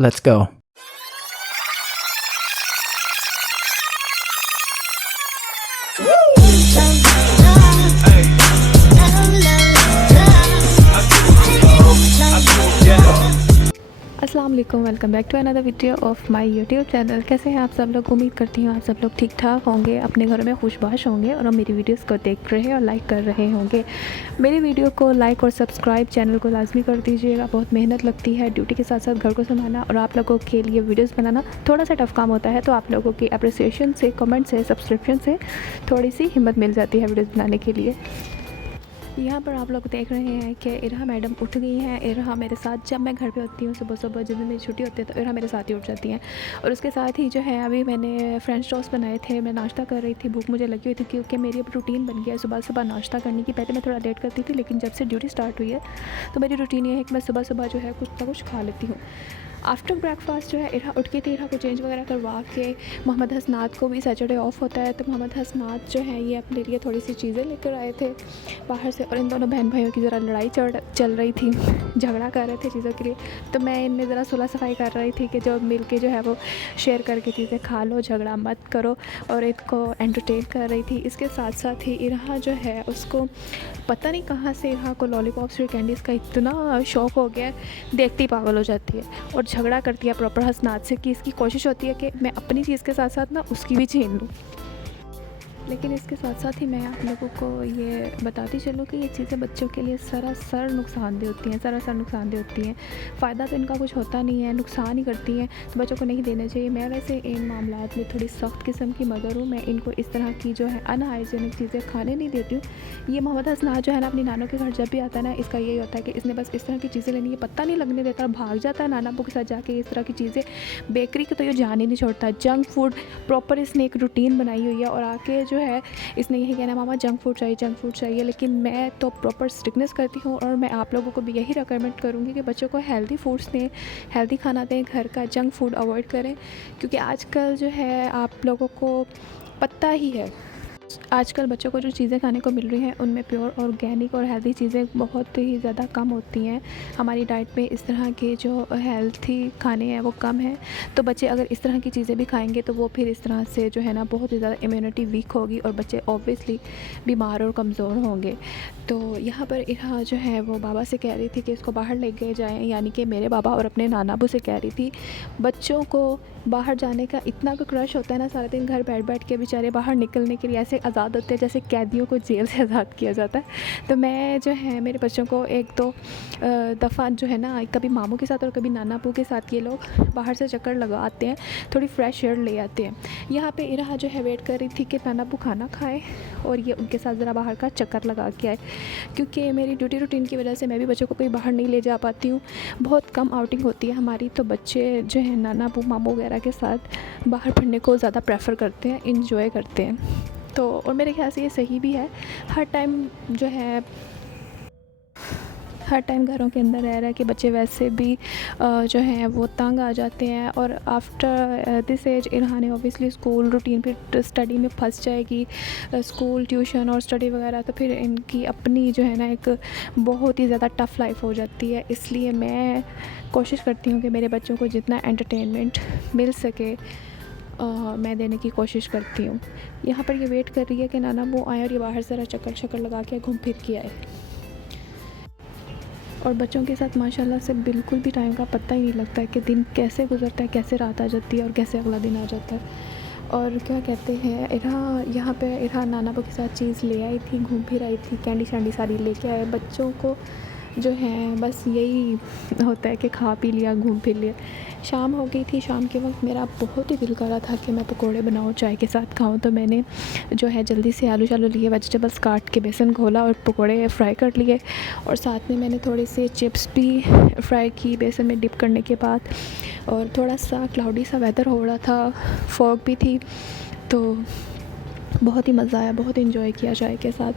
Let's go. अस्सलाम वालेकुम, welcome back to another video of my YouTube channel. कैसे हैं आप सब लोग? उम्मीद करती हूँ आप सब लोग ठीक ठाक होंगे, अपने घरों में खुशबाश होंगे और मेरी वीडियोस को देख रहे और लाइक कर रहे होंगे। मेरी वीडियो को लाइक और सब्सक्राइब चैनल को लाजमी कर दीजिएगा। बहुत मेहनत लगती है ड्यूटी के साथ साथ घर को संभालना और आप लोगों के लिए वीडियोज़ बनाना थोड़ा सा टफ काम होता है। तो आप लोगों की अप्रिसिएशन से, कमेंट से, सब्सक्रिप्शन से थोड़ी सी हिम्मत मिल जाती है वीडियोज़ बनाने के लिए। यहाँ पर आप लोग देख रहे हैं कि इरहा मैडम उठ गई हैं। इरहा मेरे साथ, जब मैं घर पे होती हूँ सुबह सुबह, जब भी मेरी छुट्टी होती है तो इरहा मेरे साथ ही उठ जाती हैं। और उसके साथ ही जो है, अभी मैंने फ्रेंच टोस्ट बनाए थे, मैं नाश्ता कर रही थी। भूख मुझे लगी हुई थी क्योंकि मेरी अब रूटीन बन गया है सुबह सुबह नाश्ता करने की। पहले मैं थोड़ा लेट करती थी, लेकिन जब से ड्यूटी स्टार्ट हुई है तो मेरी रूटीन ये है कि मैं सुबह सुबह जो है कुछ ना कुछ खा लेती हूँ। आफ्टर ब्रेकफास्ट जो है इरहा उठ के थी, इरहा को चेंज वगैरह करवा के, मोहम्मद हसनात को भी सैटरडे ऑफ होता है तो मोहम्मद हसनात जो है ये अपने लिए थोड़ी सी चीज़ें लेकर आए थे बाहर से। और इन दोनों बहन भाइयों की ज़रा लड़ाई चल रही थी, झगड़ा कर रहे थे चीज़ों के लिए। तो मैं इनमें ज़रा सुलह सफाई कर रही थी कि जो मिल के जो है वो शेयर करके चीज़ें खा लो, झगड़ा मत करो, और इनको एंटरटेन कर रही थी। इसके साथ साथ ही इरहा जो है उसको पता नहीं कहाँ से इरहा को लॉलीपॉप्स और कैंडीज़ का इतना शौक़ हो गया, देखती पागल हो जाती है और झगड़ा करती है प्रॉपर हसनात से कि इसकी कोशिश होती है कि मैं अपनी चीज़ के साथ साथ ना उसकी भी छीन लूँ। लेकिन इसके साथ साथ ही मैं आप लोगों को ये बताती चलूँ कि ये चीज़ें बच्चों के लिए सरासर नुकसानदेह होती हैं, सरासर नुकसानदेह होती हैं। फ़ायदा तो इनका कुछ होता नहीं है, नुकसान ही करती हैं, तो बच्चों को नहीं देना चाहिए। मैं वैसे इन मामलात में थोड़ी सख्त किस्म की मदर हूँ। मैं इनको इस तरह की जो है अनहाइजीनिक चीज़ें खाने नहीं देती हूँ। ये मोहम्मद हसनात जो है ना, अपनी नानों के घर जब भी आता है ना, इसका यही होता है कि इसने बस इस तरह की चीज़ें लेनी है, पता नहीं लगने देता, भाग जाता है नाना अब्बू के साथ जाके इस तरह की चीज़ें। बेकरी की तो ये जान ही नहीं छोड़ता। जंक फूड प्रॉपर इसने एक रूटीन बनाई हुई है और आके जो है इसने यही कहना, मामा जंक फूड चाहिए, जंक फूड चाहिए। लेकिन मैं तो प्रॉपर स्ट्रिक्टनेस करती हूँ और मैं आप लोगों को भी यही रिकमेंड करूँगी कि बच्चों को हेल्दी फूड्स दें, हेल्दी खाना दें, घर का जंक फूड अवॉइड करें। क्योंकि आजकल जो है आप लोगों को पता ही है, आजकल बच्चों को जो चीज़ें खाने को मिल रही हैं उनमें प्योर ऑर्गेनिक और हेल्दी चीज़ें बहुत ही ज़्यादा कम होती हैं। हमारी डाइट में इस तरह के जो हेल्थी खाने हैं वो कम हैं। तो बच्चे अगर इस तरह की चीज़ें भी खाएंगे तो वो फिर इस तरह से जो है ना बहुत ही ज़्यादा इम्यूनिटी वीक होगी और बच्चे ऑब्वियसली बीमार और कमज़ोर होंगे। तो यहाँ पर इरहा जो है वो बाबा से कह रही थी कि इसको बाहर ले गए जाएँ, यानी कि मेरे बाबा और अपने नाना अब्बू से कह रही थी। बच्चों को बाहर जाने का इतना कोई क्रश होता है ना, सारा दिन घर बैठ बैठ के बेचारे बाहर निकलने के लिए ऐसे आज़ाद होते हैं जैसे कैदियों को जेल से आज़ाद किया जाता है। तो मैं जो है मेरे बच्चों को एक दो दफ़ा जो है ना, कभी मामू के साथ और कभी नाना अब्बू के साथ ये लोग बाहर से चक्कर लगाते हैं, थोड़ी फ्रेश एयर ले आते हैं। यहाँ पे इरहा जो है वेट कर रही थी कि नाना अब्बू खाना खाए और ये उनके साथ ज़रा बाहर का चक्कर लगा के आए। क्योंकि मेरी ड्यूटी रूटीन की वजह से मैं भी बच्चों को कहीं बाहर नहीं ले जा पाती हूँ, बहुत कम आउटिंग होती है हमारी। तो बच्चे जो है नाना अब्बू मामू वगैरह के साथ बाहर फिरने को ज़्यादा प्रेफर करते हैं, इंजॉय करते हैं। तो और मेरे ख्याल से ये सही भी है। हर टाइम जो है, हर टाइम घरों के अंदर रह रहा है कि बच्चे वैसे भी जो हैं वो तंग आ जाते हैं। और आफ्टर दिस एज इरहा ने ऑब्वियसली स्कूल रूटीन फिर स्टडी में फंस जाएगी, स्कूल ट्यूशन और स्टडी वगैरह, तो फिर इनकी अपनी जो है ना एक बहुत ही ज़्यादा टफ़ लाइफ हो जाती है। इसलिए मैं कोशिश करती हूँ कि मेरे बच्चों को जितना एंटरटेनमेंट मिल सके मैं देने की कोशिश करती हूँ। यहाँ पर ये वेट कर रही है कि नाना वो आए और ये बाहर ज़रा चक्कर शक्कर लगा के घूम फिर के आए। और बच्चों के साथ माशाल्लाह से बिल्कुल भी टाइम का पता ही नहीं लगता है कि दिन कैसे गुजरता है, कैसे रात आ जाती है और कैसे अगला दिन आ जाता है। और क्या कहते हैं, इरहा यहाँ पे इरहा नाना के साथ चीज़ ले आई थी, घूम फिर आई थी, कैंडी शैंडी सारी लेके आए। बच्चों को जो है बस यही होता है कि खा पी लिया, घूम फिर लिया। शाम हो गई थी, शाम के वक्त मेरा बहुत ही दिल कर रहा था कि मैं पकोड़े बनाऊँ, चाय के साथ खाऊँ। तो मैंने जो है जल्दी से आलू शालू लिए, वेजिटेबल्स काट के बेसन घोला और पकोड़े फ्राई कर लिए। और साथ में मैंने थोड़े से चिप्स भी फ्राई की बेसन में डिप करने के बाद। और थोड़ा सा क्लाउडी सा वेदर हो रहा था, फॉग भी थी, तो बहुत ही मज़ा आया, बहुत इन्जॉय किया चाय के साथ।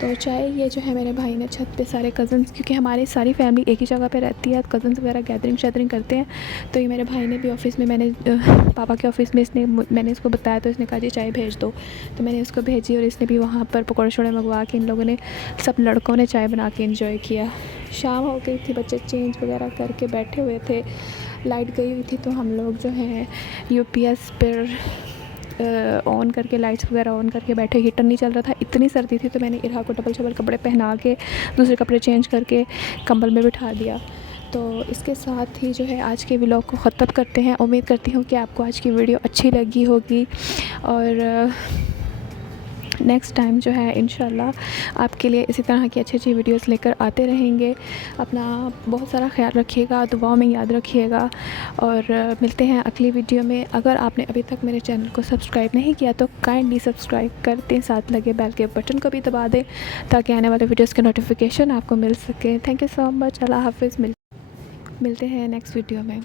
तो चाय ये जो है मेरे भाई ने छत पे सारे कज़न्स, क्योंकि हमारी सारी फैमिली एक ही जगह पे रहती है, कज़न्स वगैरह गैदरिंग शैदरिंग करते हैं। तो ये मेरे भाई ने भी ऑफ़िस में, मैंने पापा के ऑफ़िस में मैंने इसको बताया तो इसने कहा जी चाय भेज दो। तो मैंने उसको भेजी और इसने भी वहाँ पर पकौड़े शौड़े मंगवा के इन लोगों ने, सब लड़कों ने चाय बना के इन्जॉय किया। शाम हो गई थी, बच्चे चेंज वगैरह करके बैठे हुए थे, लाइट गई हुई थी, तो हम लोग जो है यूपीएस पर ऑन करके लाइट्स वगैरह ऑन करके बैठे। हीटर नहीं चल रहा था, इतनी सर्दी थी, तो मैंने इरहा को डबल शबल कपड़े पहना के दूसरे कपड़े चेंज करके कंबल में बिठा दिया। तो इसके साथ ही जो है आज के व्लॉग को ख़त्म करते हैं। उम्मीद करती हूँ कि आपको आज की वीडियो अच्छी लगी होगी, और नेक्स्ट टाइम जो है इंशाल्लाह आपके लिए इसी तरह की अच्छी अच्छी वीडियोस लेकर आते रहेंगे। अपना बहुत सारा ख्याल रखिएगा, दुआओं में याद रखिएगा, और मिलते हैं अगली वीडियो में। अगर आपने अभी तक मेरे चैनल को सब्सक्राइब नहीं किया तो काइंडली सब्सक्राइब कर दें, साथ लगे बेल के बटन को भी दबा दें ताकि आने वाले वीडियोज़ के नोटिफिकेशन आपको मिल सके। Thank you so much. अल्लाह हाफिज़। मिलते हैं नेक्स्ट वीडियो में।